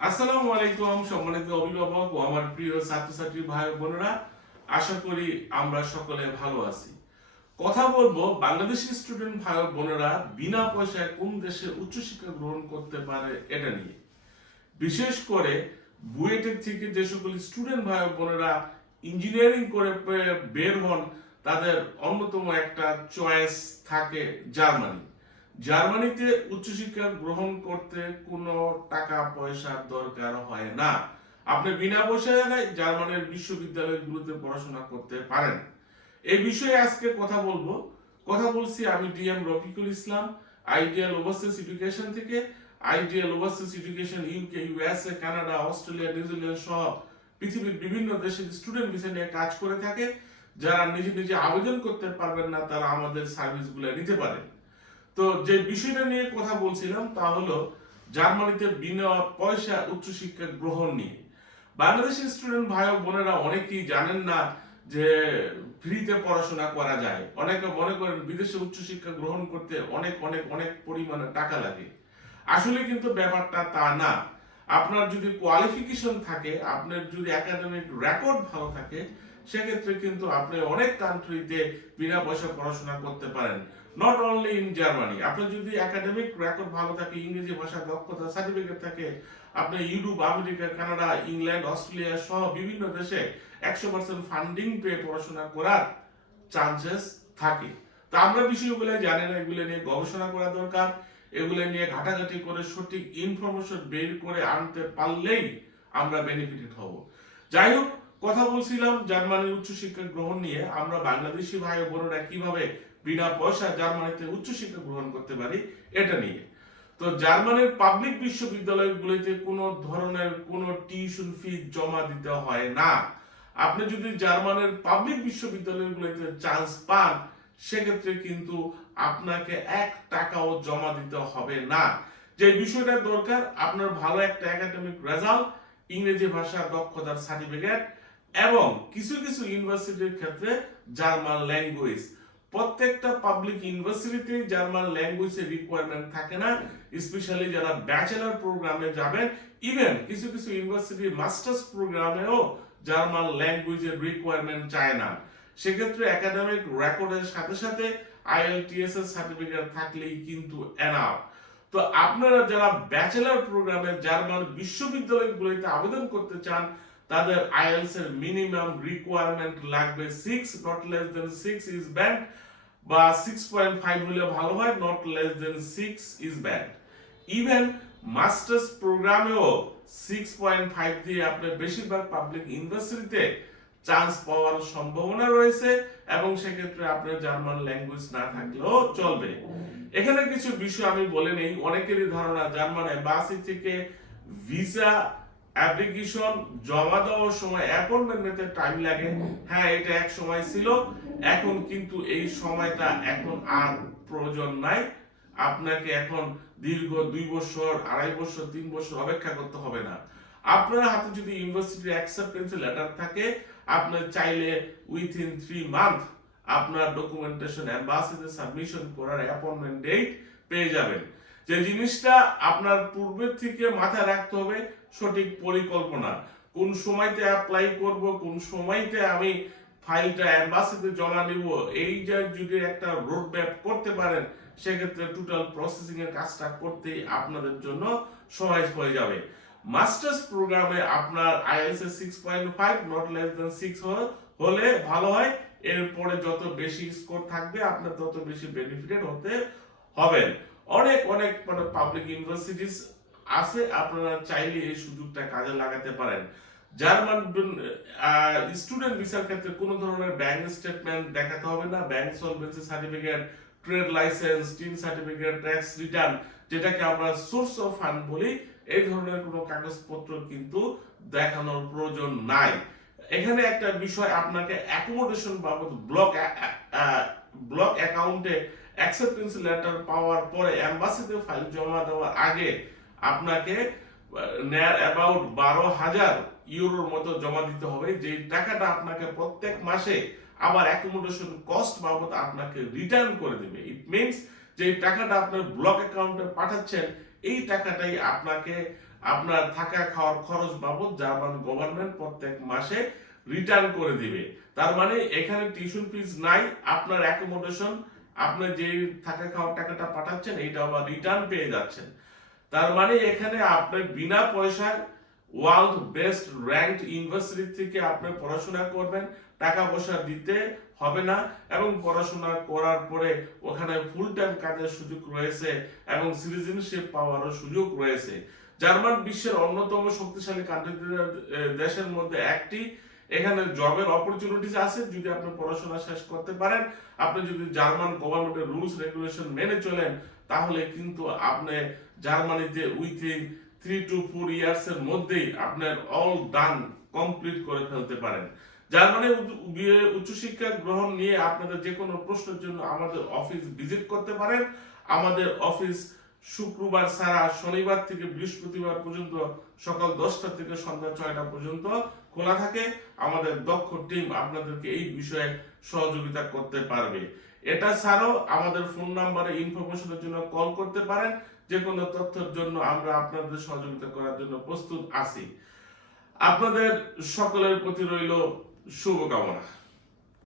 আসসালামু আলাইকুম সম্মানিত অভিভাবক ও আমার প্রিয় ছাত্রছাত্রী ভাই বোনেরা, আশা করি আমরা সকলে ভালো আছি। কথা বলবো বাংলাদেশি স্টুডেন্ট ভাই বোনেরা বিনা পয়সায় কোন দেশে উচ্চশিক্ষা গ্রহণ করতে পারে এটা নিয়ে। বিশেষ করে বুয়েটের থেকে যে সকল স্টুডেন্ট ভাই বোনেরা ইঞ্জিনিয়ারিং করে বের হন, তাদের অন্যতম একটা চয়েস থাকে জার্মানি। জার্মানিতে উচ্চশিক্ষা গ্রহণ করতে কোনো টাকা পয়সার দরকার হয় না। আপনি বিনা পয়সায় জার্মানির বিশ্ববিদ্যালয়গুলোতে পড়াশোনা করতে পারেন। এই বিষয়ে আজকে কথা বলছি আমি DM Rafiqul Islam, ideal overseas education থেকে। Ideal overseas education UK, USA, Canada, Australia, New Zealand সহ পৃথিবীর বিভিন্ন দেশের স্টুডেন্ট ভিসা নিয়ে কাজ করে থাকে। যারা নিজে নিজে আবেদন করতে পারবেন না, তারা আমাদের সার্ভিসগুলো নিতে পারেন। তো যে বিষয়টা নিয়ে কথা বলছিলাম তা হলো জার্মানিতে বিনা পয়সা উচ্চশিক্ষা গ্রহণ নিয়ে। বাংলাদেশি স্টুডেন্ট ভাই বোনেরা অনেকেই জানেন না যে ফ্রিতে পড়াশোনা করা যায়। অনেকে মনে করেন বিদেশে উচ্চশিক্ষা গ্রহণ করতে অনেক অনেক অনেক পরিমাণে টাকা লাগে। আসলে কিন্তু ব্যাপারটা তা না। আপনার যদি কোয়ালিফিকেশন থাকে, আপনার যদি একাডেমিক রেকর্ড ভালো থাকে, সেক্ষেত্রে কিন্তু আপনি অনেক কান্ট্রিতে বিনা পয়সা পড়াশোনা করতে পারেন। Not only in Germany. আপনার যদি একাডেমিক রেকর্ড ভালো থাকে, ইংরেজি ভাষা দক্ষতা সার্টিফিকেট থাকে, আপনি Europe, America, Canada, England, Australia সহ বিভিন্ন দেশে 100% ফান্ডিং পেয়ে পড়াশোনা করার চান্সেস থাকে। তা আমরা বিষয়গুলো জানি না, এগুলো নিয়ে গবেষণা করা দরকার। এগুলো নিয়ে ঘাটাঘাটি করে সঠিক ইনফরমেশন বের করে আনতে পারলেই আমরা বেনিফিটেড হব। যাই হোক, কথা বলছিলাম জার্মানির উচ্চশিক্ষা গ্রহণ নিয়ে। আমরা বাংলাদেশি ভাই বোনেরা কিভাবে বিনা পয়সা জার্মানিতে উচ্চশিক্ষা গ্রহণ করতে পারি এটা নিয়ে। তো জার্মানির পাবলিক বিশ্ববিদ্যালয়গুলিতে কোনো ধরনের কোনো টিউশন ফি জমা দিতে হয় না। আপনি যদি জার্মানির পাবলিক বিশ্ববিদ্যালয়গুলিতে চান্স পান, সেক্ষেত্রে কিন্তু আপনাকে 1 টাকাও জমা দিতে হবে না। যে বিষয়টা দরকার, আপনার ভালো একটা একাডেমিক রেজাল্ট, ইংরেজি ভাষা দক্ষতার সার্টিফিকেট এবং কিছু কিছু ইউনিভার্সিটির ক্ষেত্রে জার্মান ল্যাঙ্গুয়েজ। প্রত্যেকটা পাবলিক ইউনিভার্সিটিতে জার্মান ল্যাঙ্গুয়েজের রিকোয়ারমেন্ট থাকে না, স্পেশালি যারা ব্যাচেলর প্রোগ্রামে যাবেন। ইভেন কিছু কিছু ইউনিভার্সিটির মাস্টার্স প্রোগ্রামেও জার্মান ল্যাঙ্গুয়েজের রিকোয়ারমেন্ট চায় না। সেক্ষেত্রে একাডেমিক রেকর্ডের সাথে সাথে আইএলটিএস এর সার্টিফিকেট থাকলেই কিন্তু এনাফ। তো আপনারা যারা ব্যাচেলর প্রোগ্রামে জার্মান বিশ্ববিদ্যালয়গুলোতে আবেদন করতে চান, তাদের আইএলটিএস এর মিনিমাম রিকোয়ারমেন্ট লাগবে 6, not less than 6 is bad, বা 6.5 হলে ভালো হয়, not less than 6 is bad. Even masters প্রোগ্রামেও 6.5 দিয়ে আপনি বেশিরভাগ পাবলিক ইউনিভার্সিটিতে চান্স পাওয়ার সম্ভাবনা রয়েছে, এবং সেক্ষেত্রে আপনার জার্মান ল্যাঙ্গুয়েজ না থাকলেও চলবে। এখানে কিছু বিষয় আমি বলে নেই। অনেকেরই ধারণা জার্মান এম্বাসি থেকে ভিসা অ্যাপ্লিকেশন জমা দেওয়ার সময় অ্যাপয়েন্টমেন্ট নিতে টাইম লাগে। হ্যাঁ, এটা এক সময় ছিল, এখন কিন্তু এই সময়টা এখন আর প্রয়োজন নাই। আপনাকে এখন দীর্ঘ 2 বছর, 2.5 বছর, 3 বছর অপেক্ষা করতে হবে না। আপনার হাতে যদি ইউনিভার্সিটির অ্যাকসেপ্টেন্স লেটার থাকে, আপনি চাইলে উইথিন 3 মান্থ আপনার ডকুমেন্টেশন এম্বাসিতে সাবমিশন করার অ্যাপয়েন্টমেন্ট ডেট পেয়ে যাবেন। যে জিনিসটা আপনার পূর্বের থেকে মাথায় রাখতে হবে, সঠিক পরিকল্পনা। কোন সময়তে অ্যাপ্লাই করব, কোন সময়তে আমি ফাইলটা এম্বাসিতে জমা দিব, এই যে যদি একটা রোড ম্যাপ করতে পারেন, সেক্ষেত্রে টোটাল প্রসেসিং এর কাজটা করতেই আপনাদের জন্য সহজ হয়ে যাবে। মাস্টার্স প্রোগ্রামে আপনার আইএলটিএস 6.5, নট লেস দেন 6 হলে ভালো হয়। এরপরে যত বেশি স্কোর থাকবে, আপনার তত বেশি বেনিফিটেড হতে হবেন। অনেক অনেক পাবলিক ইউনিভার্সিটিস আছে, আপনারা চাইলে এই সুযোগটা কাজে লাগাতে পারেন। জার্মান স্টুডেন্ট ভিসার ক্ষেত্রে কোনো ধরনের ব্যাংক স্টেটমেন্ট দেখাতে হবে না। Bank solvency certificate, trade licence, tin certificate, tax return, যেটাকে আমরা সোর্স অফ ফান্ড বলি, এই ধরনের কোনো কাগজপত্র কিন্তু দেখানোর প্রয়োজন নাই। এখানে একটা বিষয়, আপনাকে অ্যাকোমোডেশন বাবদ ব্লক অ্যাকাউন্টে অ্যাকসেপ্টেন্স লেটার পাওয়ার পরে এম্বাসিতে ফাইল জমা দেওয়ার আগে আপনাকে নেয়ার অ্যাবাউট 12,000 ইউরোর মতো জমা দিতে হবে। যে টাকাটা আপনাকে প্রত্যেক মাসে আবার অ্যাকোমোডেশন কস্ট বাবদ আপনাকে রিটার্ন করে দেবে। ইট মিনস যে টাকাটা আপনার ব্লক অ্যাকাউন্টে পাঠাচ্ছেন, এই টাকাটাই আপনাকে আপনার থাকা খাওয়ার খরচ বাবদ জার্মান গভর্নমেন্ট প্রত্যেক মাসে রিটার্ন করে দিবে। তার মানে এখানে টিউশন ফিস নাই, আপনার অ্যাকোমোডেশন, আপনি যে থাকা খাওয়ার টাকাটা পাঠাচ্ছেন এইটা আবার রিটার্ন পেয়ে যাচ্ছেন। তার মানে এখানে আপনি বিনা পয়সায় ওয়ার্ল্ড বেস্ট র্যাঙ্কড ইউনিভার্সিটি থেকে আপনি পড়াশোনা করবেন, টাকা পয়সা দিতে হবে না, এবং পড়াশোনা করার পরে ওখানে ফুল টাইম কাজের সুযোগ রয়েছে এবং সিটিজেনশিপ পাওয়ারও সুযোগ রয়েছে। জার্মান বিশ্বের অন্যতম শক্তিশালী কান্ট্রি দেশের মধ্যে একটি। এখানে জবের অপরচুনিটিস আছে যদি আপনি পড়াশোনা শেষ করতে পারেন, আপনি যদি জার্মান গভর্নমেন্টের রুলস রেগুলেশন মেনে চলেন, তাহলে কিন্তু আপনি জার্মানিতে উইথিন 3 to 4 ইয়ার্স এর মধ্যেই আপনার অল ডান কমপ্লিট করে ফেলতে পারেন। জার্মানি উচ্চশিক্ষা গ্রহণ নিয়ে আপনাদের যে কোনো প্রশ্নের জন্য আমাদের অফিস ভিজিট করতে পারেন। আমাদের অফিস শুক্রবার ছাড়া শনিবার থেকে বৃহস্পতিবার পর্যন্ত সকাল 10টা থেকে সন্ধ্যা 6টা পর্যন্ত খোলা থাকে। আমাদের দক্ষ টিম আপনাদেরকে এই বিষয়ে সহযোগিতা করতে পারবে। এটা ছাড়াও আমাদের ফোন নাম্বারে ইনফরমেশনের জন্য কল করতে পারেন। যে কোনো তথ্যের জন্য আমরা আপনাদের সহযোগিতা করার জন্য প্রস্তুত আছি। আপনাদের সকলের প্রতি রইল শুভকামনা।